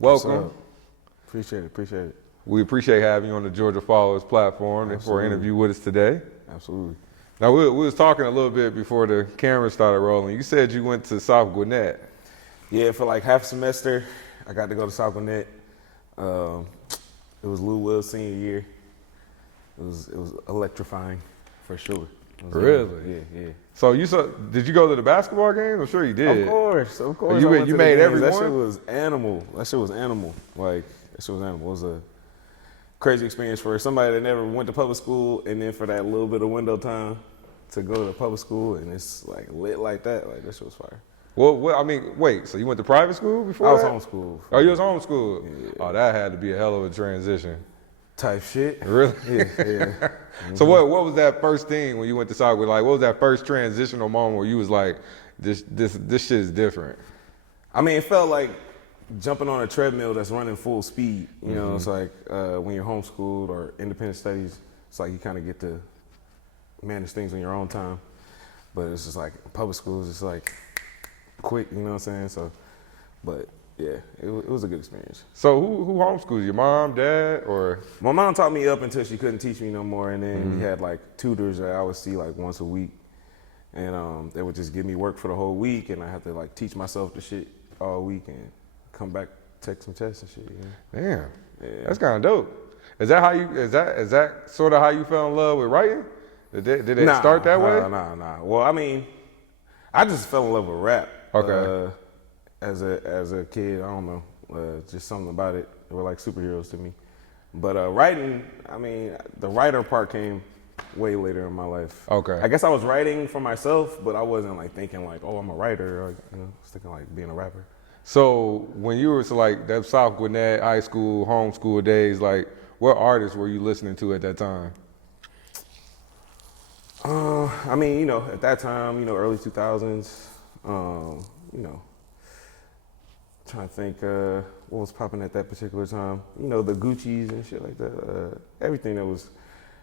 welcome. Appreciate it. We appreciate having you on the GAFollowers platform and for an interview with us today. Absolutely. Now, we was talking a little bit before the camera started rolling. You said you went to South Gwinnett. Yeah, for like half a semester, I got to go to South Gwinnett. It was Lou Will's senior year. It was electrifying, for sure. Really? Yeah. So did you go to the basketball games? I'm sure you did. Of course. You made every That one? shit was animal. Like, that shit was animal. It was a crazy experience for somebody that never went to public school, and then for that little bit of window time to go to public school, and it's like lit like that. Like, that shit was fire. Well, I mean, wait, so you went to private school before I was that? homeschooled. Oh, you was homeschooled? Yeah. Oh, that had to be a hell of a transition. Type shit. Really? Yeah. Mm-hmm. So what was that first thing when you went to South Gwinnett? Like, what was that first transitional moment where you was like, this shit is different? I mean, it felt like jumping on a treadmill that's running full speed. You know, it's like when you're homeschooled or independent studies, it's like you kind of get to manage things on your own time. But it's just like public schools, it's like quick, you know what I'm saying? So, but yeah, it was a good experience. So who homeschooled you? Your mom, dad, or? My mom taught me up until she couldn't teach me no more, and then we had like tutors that I would see like once a week, and they would just give me work for the whole week, and I had to like teach myself the shit all week and come back, take some tests and shit. You know? Damn, Yeah. that's kind of dope. Is that sort of how you fell in love with writing? Did it start that way? Nah. Well, I mean, I just fell in love with rap. Okay. As a kid, I don't know, just something about it. They were like superheroes to me. But writing, I mean, the writer part came way later in my life. Okay. I guess I was writing for myself, but I wasn't like thinking like, oh, I'm a writer. Or, you know, I was thinking like being a rapper. So when you were like that South Gwinnett high school, homeschool days, like what artists were you listening to at that time? I mean, you know, at that time, you know, early 2000s, you know, trying to think what was popping at that particular time. You know, the Gucci's and shit like that. Everything that was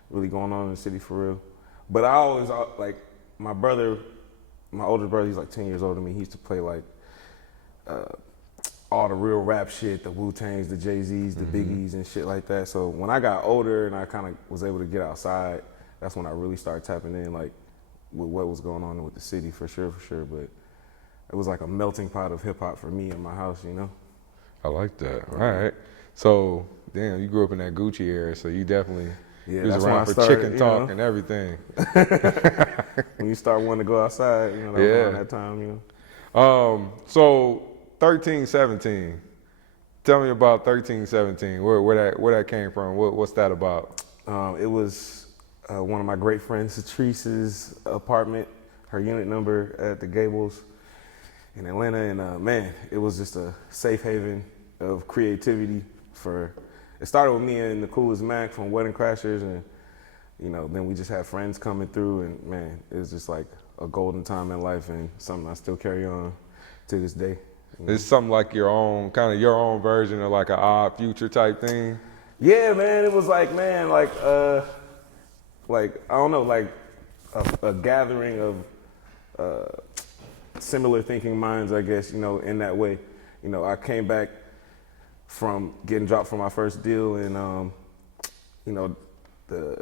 really going on in the city for real. But I always, like, my older brother, he's like 10 years older than me. He used to play like all the real rap shit, the Wu-Tangs, the Jay-Z's, the Biggies and shit like that. So when I got older and I kind of was able to get outside, that's when I really started tapping in, like, with what was going on with the city, for sure. But it was like a melting pot of hip hop for me in my house, you know? I like that. All right. So, damn, you grew up in that Gucci era, so you definitely was around for chicken talk and everything. When you start wanting to go outside, you know, that was around that time, you know? So 13, 17. Tell me about 13, 17. Where that came from? What's that about? It was one of my great friends, Teresa's apartment, her unit number at the Gables in Atlanta, and man, it was just a safe haven of creativity. It started with me and the Coolest Mac from Wedding Crashers, and you know, then we just had friends coming through, and man, it was just like a golden time in life, and something I still carry on to this day. It's something like your own version of like an Odd Future type thing. Yeah, man, it was like, man, like I don't know, like a gathering of similar thinking minds, I guess, you know, in that way. You know, I came back from getting dropped from my first deal, and you know, the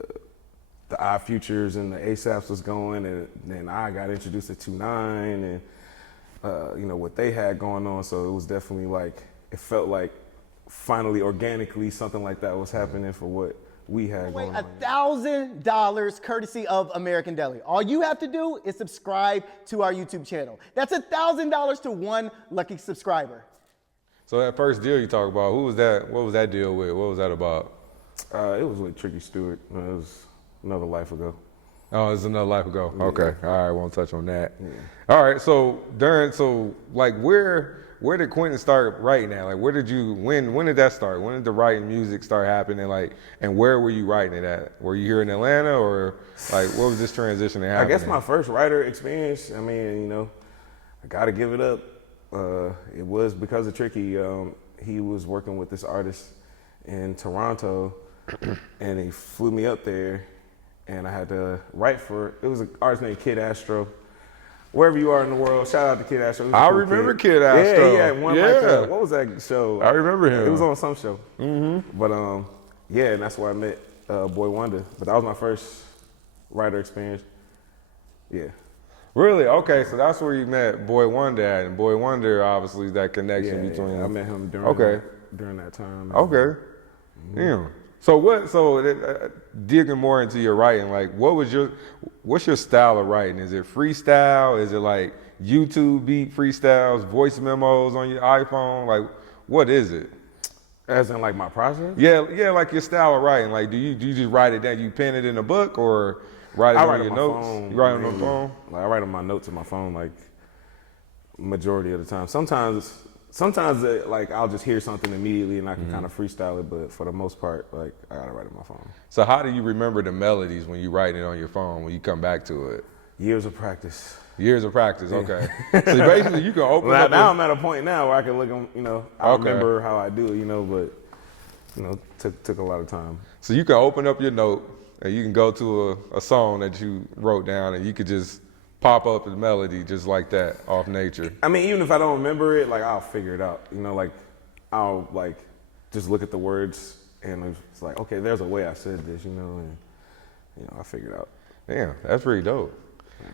Odd Futures and the ASAPs was going, and then I got introduced to 2-9 and you know, what they had going on. So it was definitely like, it felt like finally organically something like that was happening for what we had going on. $1,000 courtesy of American Deli. All you have to do is subscribe to our YouTube channel. That's $1,000 to one lucky subscriber. So that first deal you talk about, who was that? What was that deal with? What was that about? It was with Tricky Stewart. It was another life ago. Oh, it's another life ago. Yeah. Okay, all right, won't touch on that. Yeah. All right, so like where did Quentin start writing at? Like when did that start? When did the writing music start happening? Like, and where were you writing it at? Were you here in Atlanta, or like what was this transition that happened? I guess my first writer experience, I mean, you know, I gotta give it up. It was because of Tricky. He was working with this artist in Toronto, and he flew me up there, and I had to write for, it was an artist named Kid Astro, wherever you are in the world, shout out to Kid Astro. I remember Kid Astro. Yeah, one like what was that show? I remember him. It was on some show. Mm-hmm. But yeah, and that's where I met Boy Wonder. But that was my first writer experience. Yeah. Really? Okay, so that's where you met Boy Wonder at, and Boy Wonder obviously is that connection between. I met him during that time. Okay. Yeah. So digging more into your writing, like what's your style of writing? Is it freestyle? Is it like YouTube beat freestyles, voice memos on your iPhone? Like what is it? As in like my process? Yeah, like your style of writing. Like do you just write it down? You pen it in a book or write it on your notes? Phone, you write it on your phone? Like I write on my notes on my phone like majority of the time. Sometimes like I'll just hear something immediately and I can kind of freestyle it, but for the most part, like I gotta write it on my phone. So how do you remember the melodies when you write it on your phone, when you come back to it? Years of practice. Years of practice, okay. So basically you can open up. Now I'm at a point now where I can look at, I remember how I do it, but, took a lot of time. So you can open up your note and you can go to a song that you wrote down and you could just pop up the melody just like that off nature. I mean, even if I don't remember it, like I'll figure it out. Like I'll like just look at the words and it's like, okay, there's a way I said this, and I figure it out. Damn, that's pretty dope.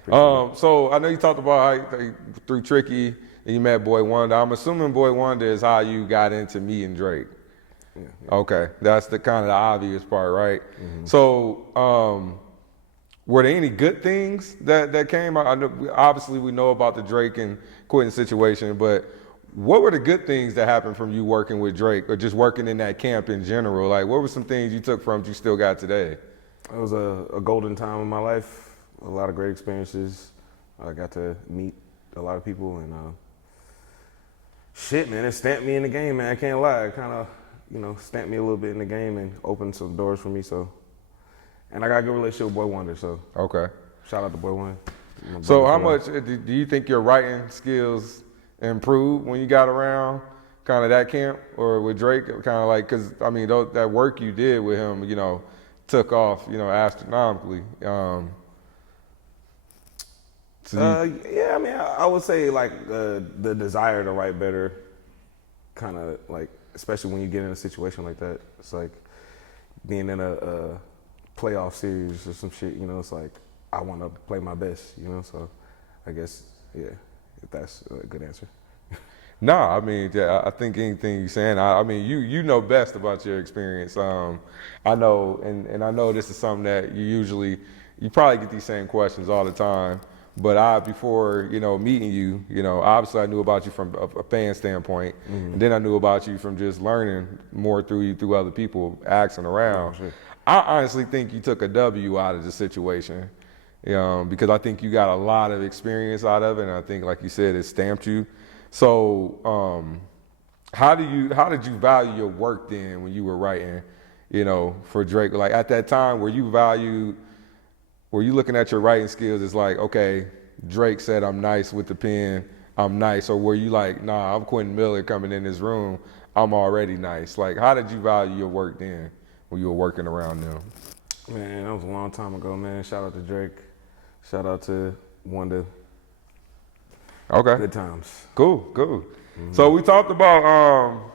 So I know you talked about how through Tricky and you met Boy Wonder. I'm assuming Boy Wonder is how you got into meeting Drake. Yeah. Okay, that's the kind of the obvious part, right? Mm-hmm. So were there any good things that came out? I know, obviously, we know about the Drake and Quentin situation, but what were the good things that happened from you working with Drake or just working in that camp in general? Like, what were some things you took from it you still got today? It was a golden time in my life, a lot of great experiences. I got to meet a lot of people and shit, man, it stamped me in the game, man. I can't lie. It kind of, stamped me a little bit in the game and opened some doors for me, so. And I got a good relationship with Boy Wonder, so. Okay. Shout out to Boy Wonder. So how much do you think your writing skills improved when you got around kind of that camp or with Drake? Kind of like, because, I mean, that work you did with him, took off, astronomically. Yeah, I mean, I would say like the desire to write better, kind of like, especially when you get in a situation like that. It's like being in a playoff series or some shit, it's like I want to play my best, so I guess, yeah, if that's a good answer. No, I mean, yeah, I think anything you're saying, I mean, you know best about your experience. I know, and I know this is something that you probably get these same questions all the time, but before, meeting you, obviously I knew about you from a fan standpoint, and then I knew about you from just learning more through other people, asking around. Sure. I honestly think you took a W out of the situation, because I think you got a lot of experience out of it, and I think, like you said, it stamped you. So, how did you value your work then when you were writing, for Drake? Like at that time, were you looking at your writing skills as like, okay, Drake said I'm nice with the pen, I'm nice, or were you like, nah, I'm Quentin Miller coming in this room, I'm already nice? Like, how did you value your work then when you were working around them? Man, that was a long time ago, man. Shout out to Drake. Shout out to Wonder. Okay. Good times. Cool. Mm-hmm. So we talked about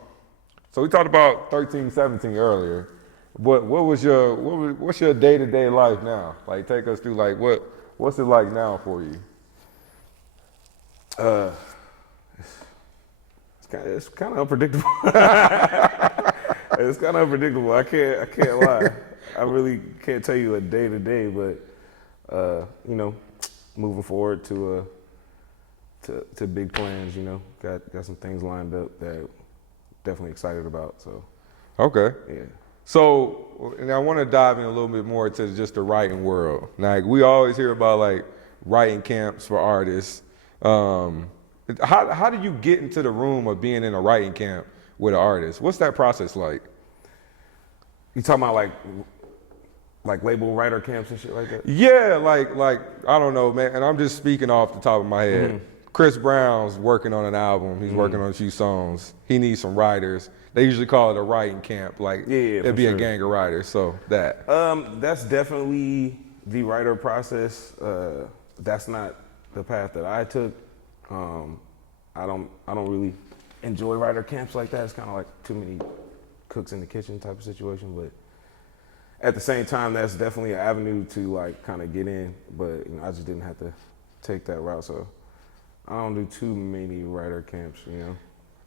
13, 17 earlier. What's your day-to-day life now? Like, take us through like what's it like now for you? It's kind of unpredictable. It's kind of unpredictable. I can't lie. I really can't tell you a day-to-day, but moving forward to big plans. Got some things lined up that definitely excited about. So. Okay. Yeah. So, and I want to dive in a little bit more to just the writing world. Like, we always hear about like writing camps for artists. How do you get into the room of being in a writing camp with an artist? What's that process like? You talking about like label writer camps and shit like that? Yeah, like I don't know, man. And I'm just speaking off the top of my head. Mm-hmm. Chris Brown's working on an album. He's working on a few songs. He needs some writers. They usually call it a writing camp. Like, it'd be a gang of writers. So that's definitely the writer process. That's not the path that I took. I don't really enjoy writer camps like that. It's kind of like too many cooks in the kitchen type of situation. But at the same time, that's definitely an avenue to like kind of get in. But I just didn't have to take that route, so I don't do too many writer camps.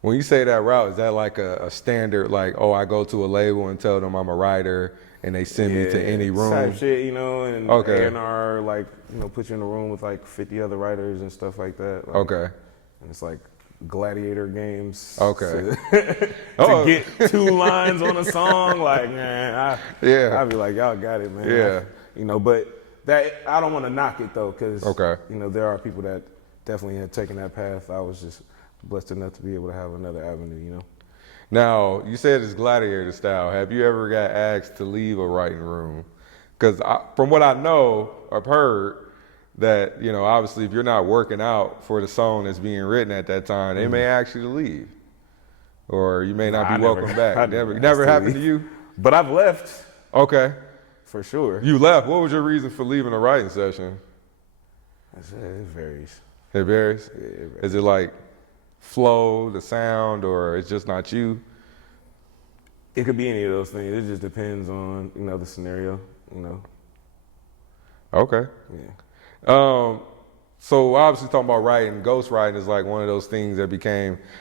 When you say that route, is that like a standard, like, oh, I go to a label and tell them I'm a writer and they send me to any room? Type shit, and Okay. A&R, like, put you in a room with like 50 other writers and stuff like that. Like, Okay. And it's like gladiator games. Okay. To get 2 lines on a song, like, man, I'd be like, y'all got it, man. Yeah. But that, I don't want to knock it though, because, Okay. There are people that definitely had taken that path. I was just blessed enough to be able to have another avenue, Now, you said it's gladiator style. Have you ever got asked to leave a writing room? Because from what I know, I've heard that, obviously if you're not working out for the song that's being written at that time, they may ask you to leave. Or you may not be welcome back. Never happened to you? But I've left. Okay. For sure. You left. What was your reason for leaving a writing session? It varies. It varies? Yeah, it varies. Is it like flow, the sound, or it's just not you? It could be any of those things. It just depends on, the scenario, Okay. Yeah. So obviously talking about writing, ghostwriting is like one of those things that it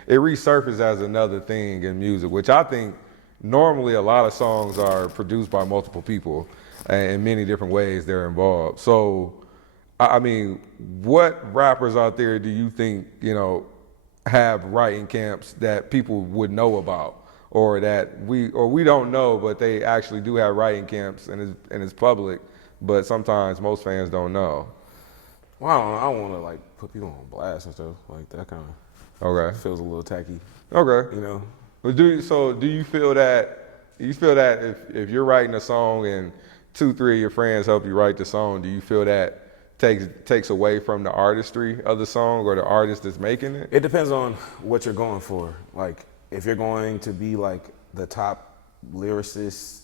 resurfaced as another thing in music, which I think normally a lot of songs are produced by multiple people and in many different ways they're involved. So, I mean, what rappers out there do you think, have writing camps that people would know about, or that we don't know, but they actually do have writing camps and it's public, but sometimes most fans don't know? Well, I don't want to like put people on blast and stuff like that. Kind of feels a little tacky. Okay. But do you feel that if you're writing a song and 2-3 of your friends help you write the song, do you feel that takes away from the artistry of the song or the artist that's making it? It depends on what you're going for. Like, if you're going to be like the top lyricist,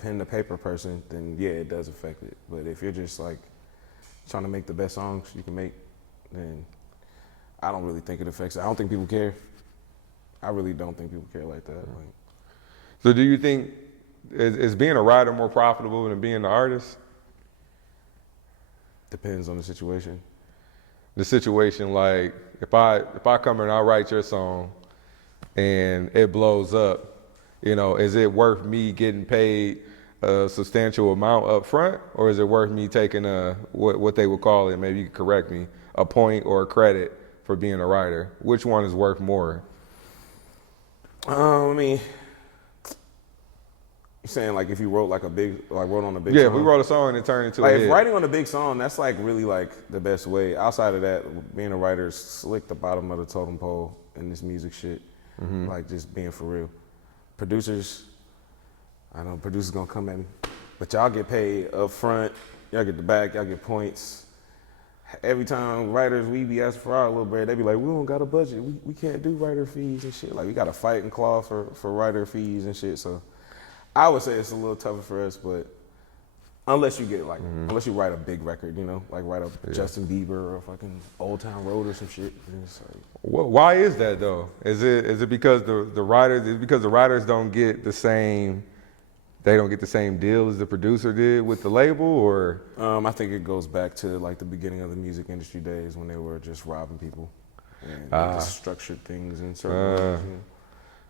pen to paper person, then yeah, it does affect it. But if you're just like trying to make the best songs you can make, then I don't really think it affects it. I don't think people care. I really don't think people care like that. Like, so do you think is being a writer more profitable than being an artist? depends on the situation. The situation, like if I come and I write your song and it blows up, is it worth me getting paid a substantial amount up front, or is it worth me taking what they would call it, maybe you could correct me, a point or a credit for being a writer? Which one is worth more? I mean, you're saying like if you wrote like wrote on a big song? song? Yeah, if we wrote a song and it turned into a hit. If writing on a big song, that's like really like the best way. Outside of that, being a writer is slick the bottom of the totem pole in this music shit. Mm-hmm. Like just being for real. Producers, I know producers gonna come at me, but y'all get paid up front, y'all get the back, y'all get points. Every time writers, we be asking for our little bread, they be like, we don't got a budget, we can't do writer fees and shit. Like we got a fight and claw for writer fees and shit. So I would say it's a little tougher for us, but unless you get like, unless you write a big record, like write a Justin Bieber or a fucking Old Town Road or some shit. It's like, why is that though? Is it because the writers don't get the same, they don't get the same deal as the producer did with the label, or? I think it goes back to like the beginning of the music industry days when they were just robbing people and just structured things in certain ways.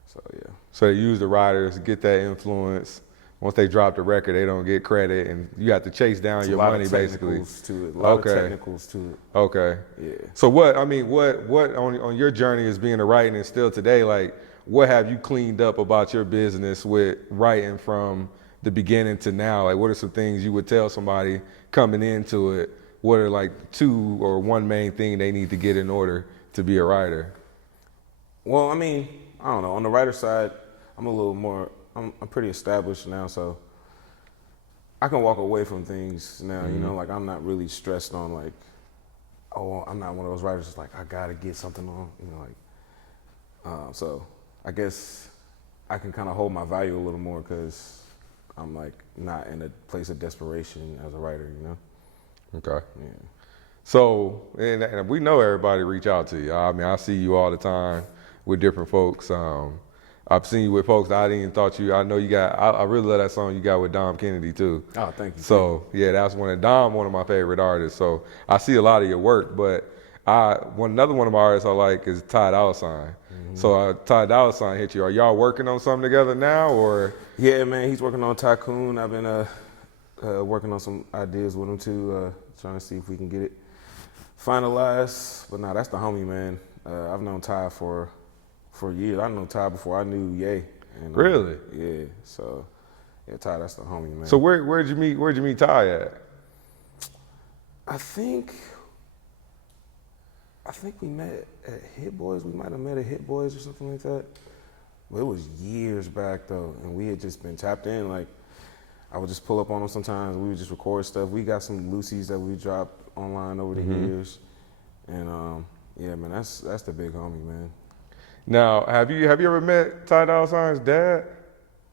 So yeah. So they use the writers to get that influence. Once they drop the record, they don't get credit, and you have to chase down your money, basically. A lot of technicals to it. Okay. Yeah. So what on your journey as being a writer and still today, like, what have you cleaned up about your business with writing from the beginning to now? Like, what are some things you would tell somebody coming into it? What are like two or one main thing they need to get in order to be a writer? Well, I mean, I don't know. On the writer side, I'm pretty established now, so I can walk away from things now, like I'm not really stressed on like, oh, I'm not one of those writers that's like, I gotta get something on, so I guess I can kind of hold my value a little more because I'm like not in a place of desperation as a writer, Okay. Yeah. So, and we know everybody reach out to you. I mean, I see you all the time with different folks. I've seen you with folks that I didn't even thought you. I know you got. I really love that song you got with Dom Kennedy too. Oh, thank you. So yeah, that's one of my favorite artists. So I see a lot of your work, but another one of my artists I like is Ty Dolla $ign. So Ty Dolla $ign hit you. Are y'all working on something together now, or? Yeah, man, he's working on Tycoon. I've been working on some ideas with him too, trying to see if we can get it finalized. But nah, that's the homie, man. I've known Ty for years. I know Ty before I knew Ye. And, Really? Yeah. So yeah, Ty, that's the homie, man. So where'd you meet Ty at? I think we met at Hit Boys. We might have met at Hit Boys or something like that. But it was years back though, and we had just been tapped in. Like I would just pull up on him sometimes. We would just record stuff. We got some Lucy's that we dropped online over the years, and yeah, man, that's the big homie, man. Now, have you ever met Ty Dolla $ign's dad?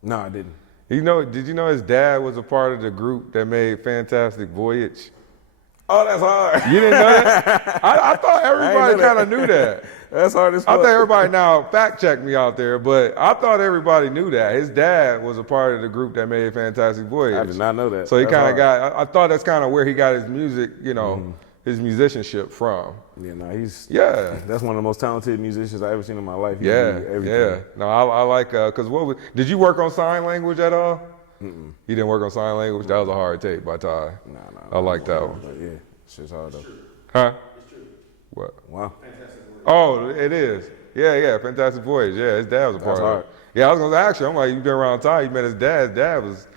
No, I didn't. Did you know his dad was a part of the group that made Fantastic Voyage? Oh, that's hard. You didn't know that? I thought everybody kind of knew that. That's hard as I fuck. thought everybody now fact check me out there, but I thought everybody knew that. His dad was a part of the group that made Fantastic Voyage. I did not know that. So he That's kind of hard. I thought that's kind of where he got his music, his musicianship from. Yeah, no, that's one of the most talented musicians I ever seen in my life. He Yeah, can do everything. yeah. No, I like, because did you work on sign language at all? You didn't work on sign language? That was a hard tape by Ty. Nah. I like that one. But yeah, shit's hard though. Huh? What? Wow. Oh, it is. Yeah, Fantastic Voyage. Yeah, his dad was a part of hard. it. Yeah, I was gonna ask you. I'm like, you've been around Ty. You met his dad. His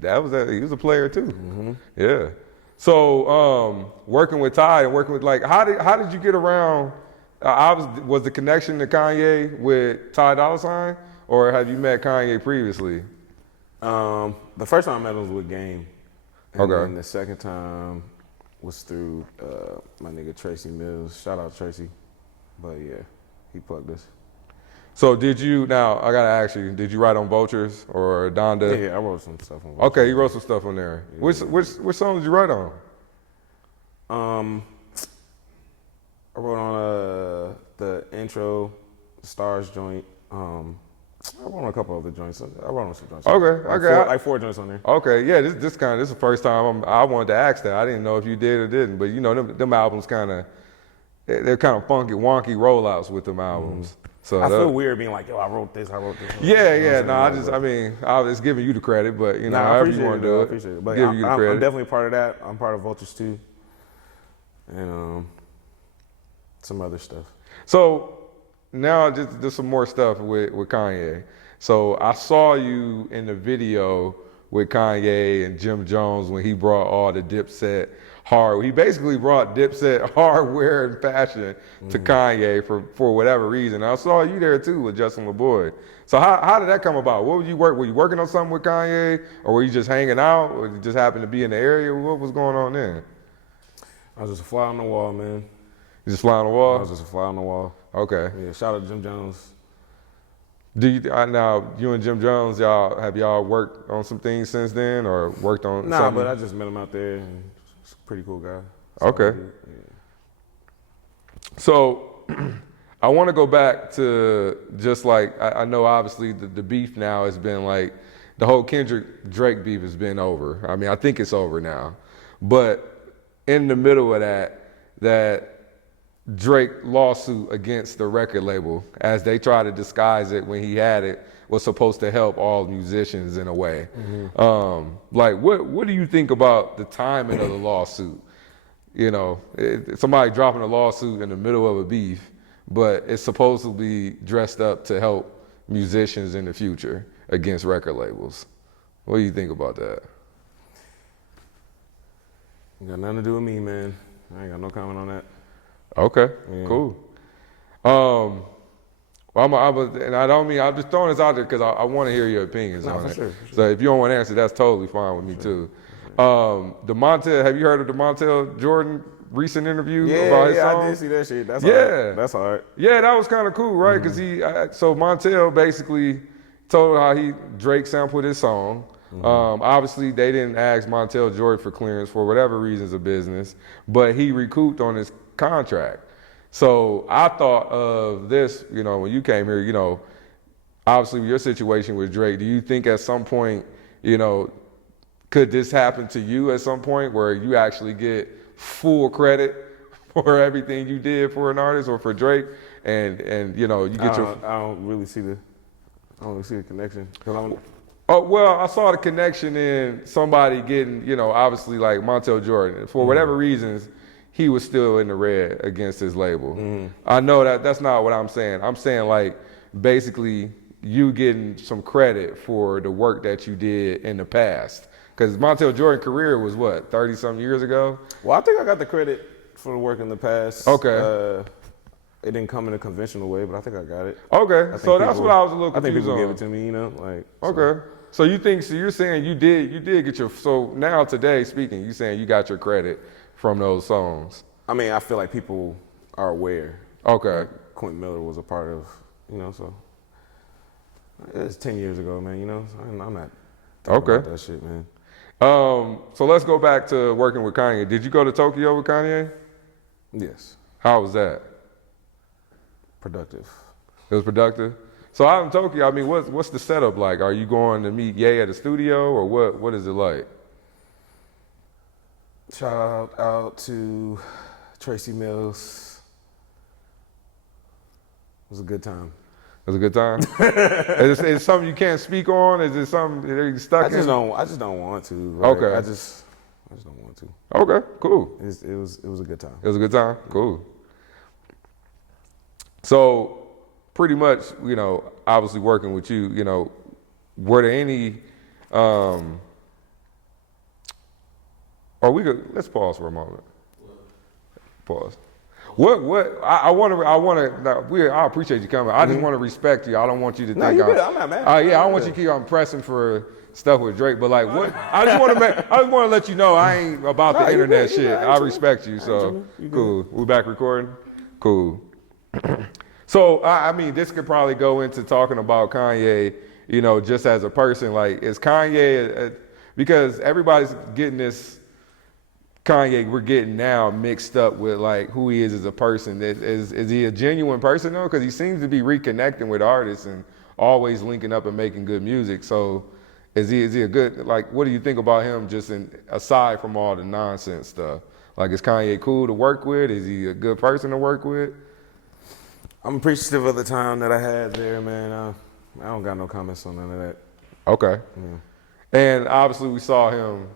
dad he was a player too. Yeah. So working with Ty and working with how did you get around? Was the connection to Kanye with Ty Dolla $ign, or have you met Kanye previously? The first time I met him was with Game. And Okay. then the second time was through my nigga Tracy Mills. Shout out Tracy. But yeah, he plugged us. So now I gotta ask you, did you write on Vultures or Donda? Yeah, I wrote some stuff on Okay, you wrote some stuff on there. Which song did you write on? I wrote on the intro, Stars joint. I wrote on a couple other joints. I wrote on some joints. Okay, Like four joints on there. Okay, yeah, this is the first time I wanted to ask that. I didn't know if you did or didn't, but them albums they're kind of funky, wonky rollouts with them albums. So I feel weird being like, yo, I wrote this. Yeah. No, I was giving you the credit, but I however appreciate you want to do I it, appreciate it. But give you the credit. I'm definitely part of that. I'm part of Vultures too, and some other stuff. So now just some more stuff with Kanye. So I saw you in the video with Kanye and Jim Jones when he brought all the Dipset hardware. He basically brought Dipset hardware and fashion to Kanye for whatever reason. I saw you there too with Justin LeBoy. So how did that come about? Were you working on something with Kanye, or were you just hanging out, or you just happened to be in the area? What was going on then? I was just a fly on the wall, man. You just fly on the wall? I was just a fly on the wall. Okay. Yeah, shout out to Jim Jones. Now you and Jim Jones, have y'all worked on some things since then, or worked on? Nah, something? but I just met him out there, and he's a pretty cool guy. Okay. So I want to go back to just I know obviously the beef now has been the whole Kendrick Drake beef has been over. I mean, I think it's over now, but in the middle of that Drake lawsuit against the record label, as they try to disguise it when he had it, was supposed to help all musicians in a way. What do you think about the timing of the lawsuit? Somebody dropping a lawsuit in the middle of a beef, but it's supposed to be dressed up to help musicians in the future against record labels. What do you think about that? Got nothing to do with me, man. I ain't got no comment on that. Okay, Yeah. cool. Well, I'm just throwing this out there because I want to hear your opinions on it. Sure. So if you don't want to answer, that's totally fine with me too. Have you heard of the Montel Jordan recent interview about his song? I did see that shit. That's Yeah. hard. That's hard. Yeah, that was kind of cool, right? Because so Montel basically told how Drake sampled his song, Obviously, they didn't ask Montel Jordan for clearance for whatever reasons of business, but he recouped on his contract. So I thought of this, when you came here, obviously your situation with Drake, do you think at some point, could this happen to you at some point where you actually get full credit for everything you did for an artist or for Drake, and you get I don't really see the connection. Oh, well, I saw the connection in somebody getting, obviously like Montel Jordan. For whatever reasons, he was still in the red against his label. I know that's not what I'm saying. I'm saying like basically you getting some credit for the work that you did in the past. Because Montel Jordan's career was what, 30-something years ago? Well, I think I got the credit for the work in the past. Okay. It didn't come in a conventional way, but I think I got it. Okay, so that's what I was a little confused on. I think people gave it to me, Okay. So you're saying you did get your, so now today speaking, you saying you got your credit from those songs. I mean, I feel like people are aware. Okay. Like Quentin Miller was a part of, so it's 10 years ago, man, so I'm not thinking about that shit, man. So let's go back to working with Kanye. Did you go to Tokyo with Kanye? Yes. How was that? Productive. It was productive? So out in Tokyo, I mean, what's the setup like? Are you going to meet Ye at the studio, or what is it like? Shout out to Tracy Mills. It was a good time. It was a good time? Is it something you can't speak on? Is it something that you're stuck I just don't want to. Right? Okay. I just don't want to. Okay, cool. It was a good time. It was a good time? Cool. So pretty much, obviously working with you, were there any, let's pause for a moment. Pause. I appreciate you coming. I just want to respect you. I don't want you to think I'm not mad. I don't want you to keep on pressing for stuff with Drake, but like what, I just want to let you know I ain't about the internet shit. I respect you, so cool. We back recording? Cool. So, I mean, this could probably go into talking about Kanye, just as a person. Like, is Kanye, because everybody's getting this Kanye we're getting now mixed up with, like, who he is as a person. Is he a genuine person, though? Because he seems to be reconnecting with artists and always linking up and making good music. So, is he a good, like, what do you think about him just aside from all the nonsense stuff? Like, is Kanye cool to work with? Is he a good person to work with? I'm appreciative of the time that I had there, man. I don't got no comments on none of that. Okay. Yeah. And obviously we saw him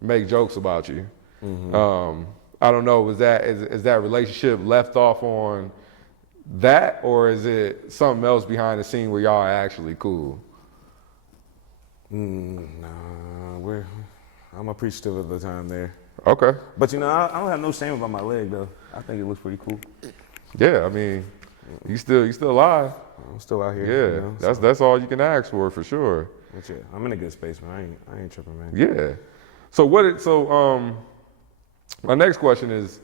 make jokes about you. I don't know, is that relationship left off on that, or is it something else behind the scene where y'all are actually cool? Nah, I'm appreciative of the time there. Okay. But I don't have no shame about my leg though. I think it looks pretty cool. Yeah, I mean, you still alive. I'm still out here. Yeah, that's all you can ask for sure. But yeah, I'm in a good space, man. I ain't tripping, man. Yeah. So my next question is,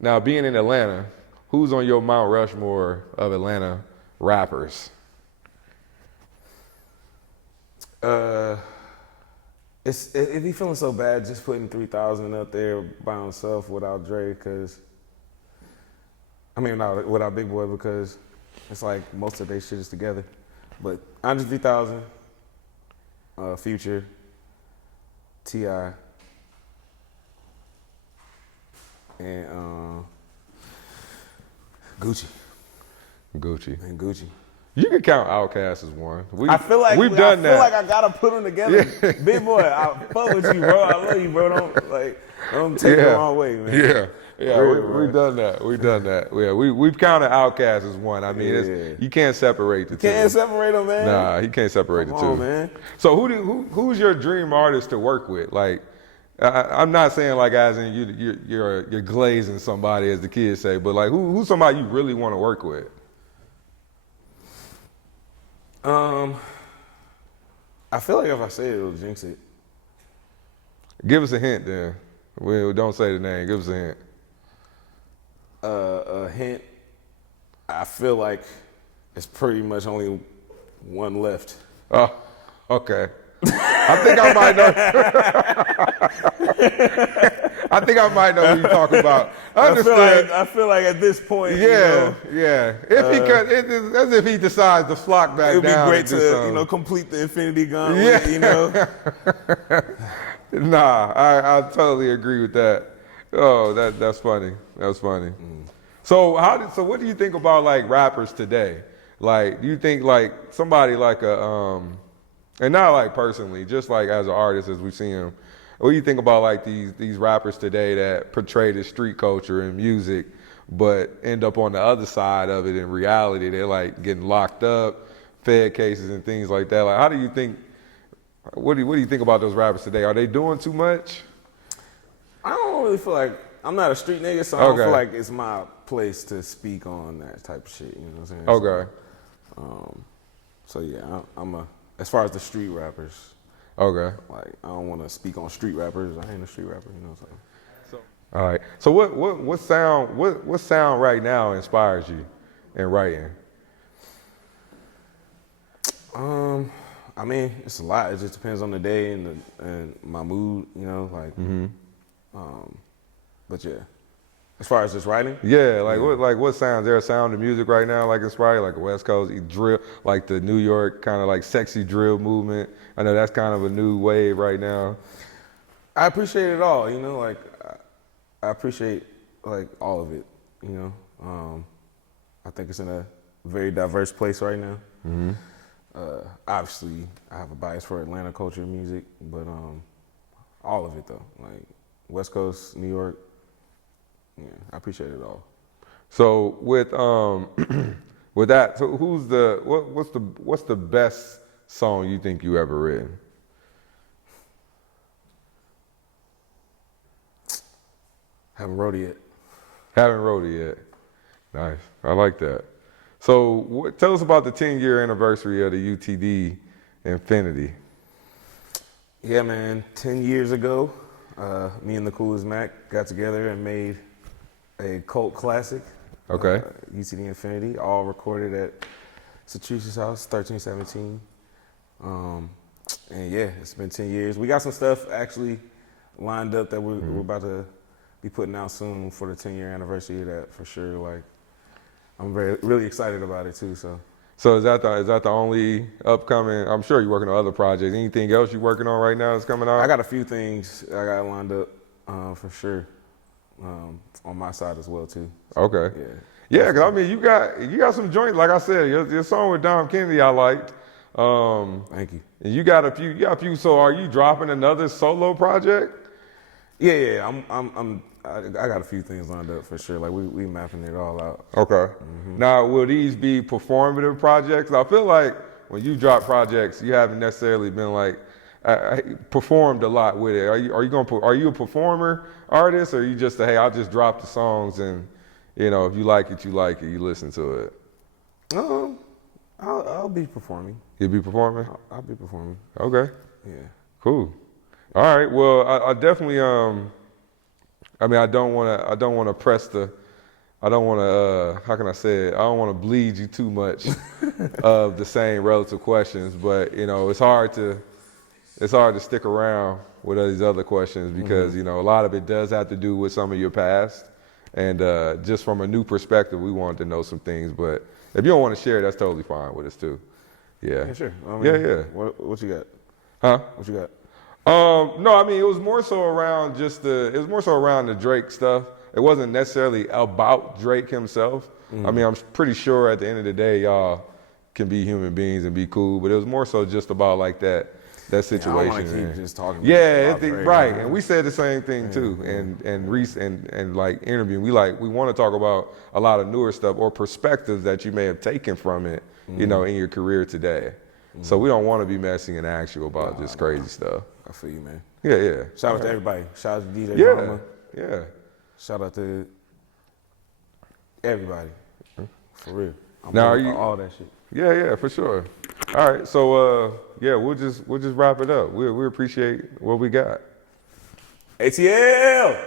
now being in Atlanta, who's on your Mount Rushmore of Atlanta rappers? It be feeling so bad just putting 3,000 up there by himself without Dre, without Big Boy, because it's like most of their shit is together. But Andre 3000, Future, T.I., and Gucci. And Gucci. You can count Outkast as one. I feel like we've done that. I feel like I gotta put them together. Yeah. Big Boy, I fuck with you, bro. I love you, bro. Don't take it the wrong way, man. Yeah, we've done that. We've done that. Yeah, we've counted Outkast as one. I mean, you can't separate the two. Can't separate them, man. Nah, he can't separate the two. Come on, man. So who's your dream artist to work with? Like, I'm not saying like as in you're glazing somebody, as the kids say, but like who's somebody you really want to work with? I feel like if I say it, it'll jinx it. Give us a hint then. We don't say the name. Give us a hint. A hint. I feel like it's pretty much only one left. Oh, okay. I think I might know. I think I might know who you're talking about. Understood. I feel like at this point, Yeah, yeah. If he could, as if he decides to flock back it'd be down. great and do to complete the Infinity Gauntlet. Nah, I totally agree with that. Oh, that's funny. That's funny. So what do you think about like rappers today? Like, do you think like somebody like and not like personally, just like as an artist as we see him, what do you think about like these rappers today that portray the street culture and music, but end up on the other side of it in reality? They're like getting locked up, fed cases and things like that. Like, how do you think? What do you think about those rappers today? Are they doing too much? I don't really feel like I'm not a street nigga, so I don't feel like it's my place to speak on that type of shit. You know what I'm saying? Okay. So yeah, as far as the street rappers. Okay. Like, I don't want to speak on street rappers. I ain't a street rapper, you know what I'm saying? All right. So what sound right now inspires you in writing? I mean, it's a lot. It just depends on the day and my mood, you know, like. But yeah, as far as just writing. Yeah, what sounds? There a sound of music right now like inspired, like a West Coast drill, like the New York kind of like sexy drill movement. I know that's kind of a new wave right now. I appreciate it all, you know, like I appreciate like all of it, you know. I think it's in a very diverse place right now. Obviously, I have a bias for Atlanta culture music, but all of it though, like West Coast, New York, yeah, I appreciate it all. So with with that, so what's the best song you think you ever written? Haven't wrote it yet. Haven't wrote it yet. Nice. I like that. So tell us about the 10-year anniversary of the UTD Infinity. Yeah, man. 10 years ago, me and the Coolest Mac got together and made a cult classic. Okay. UTD Infinity, all recorded at Satrice's house, 1317. And yeah, it's been 10 years. We got some stuff actually lined up that we're about to be putting out soon for the 10-year anniversary of that for sure. Like, I'm really excited about it too. So is that the only upcoming? I'm sure you're working on other projects. Anything else you're working on right now that's coming out? I got a few things I got lined up for sure on my side as well too. Okay. Yeah. Yeah, because I mean, you got some joints. Like I said, your song with Dom Kennedy I liked. Thank you. And you got a few. So are you dropping another solo project? Yeah. I got a few things lined up for sure. Like we mapping it all out. Okay. Now, will these be performative projects? I feel like when you drop projects, you haven't necessarily been like performed a lot with it. Are you a performer artist, or are you just hey, I'll just drop the songs and if you like it, you listen to it? I'll be performing. You'll be performing? I'll be performing. Okay. Yeah. Cool. All right. Well, I definitely I mean, I don't want to press I don't want to how can I say it? I don't want to bleed you too much of the same relative questions, but it's hard to stick around with these other questions because a lot of it does have to do with some of your past, and just from a new perspective, we wanted to know some things. But if you don't want to share, that's totally fine with us too. Yeah. Yeah, sure. Yeah. What you got? Huh? What you got? No, I mean it was more so around the Drake stuff. It wasn't necessarily about Drake himself. I mean, I'm pretty sure at the end of the day, y'all can be human beings and be cool, but it was more so just about like that situation. I don't want to keep just talking. Yeah, about Drake, right. And we said the same thing too. And like interviewing, we want to talk about a lot of newer stuff or perspectives that you may have taken from it, in your career today. So we don't want to be messing and ask you about this crazy stuff. I feel you, man. Yeah. Shout out to everybody. Shout out to DJ Drama. Yeah. Shout out to everybody. For real. Now are you all that shit? Yeah, for sure. All right, so we'll just wrap it up. We appreciate what we got. ATL.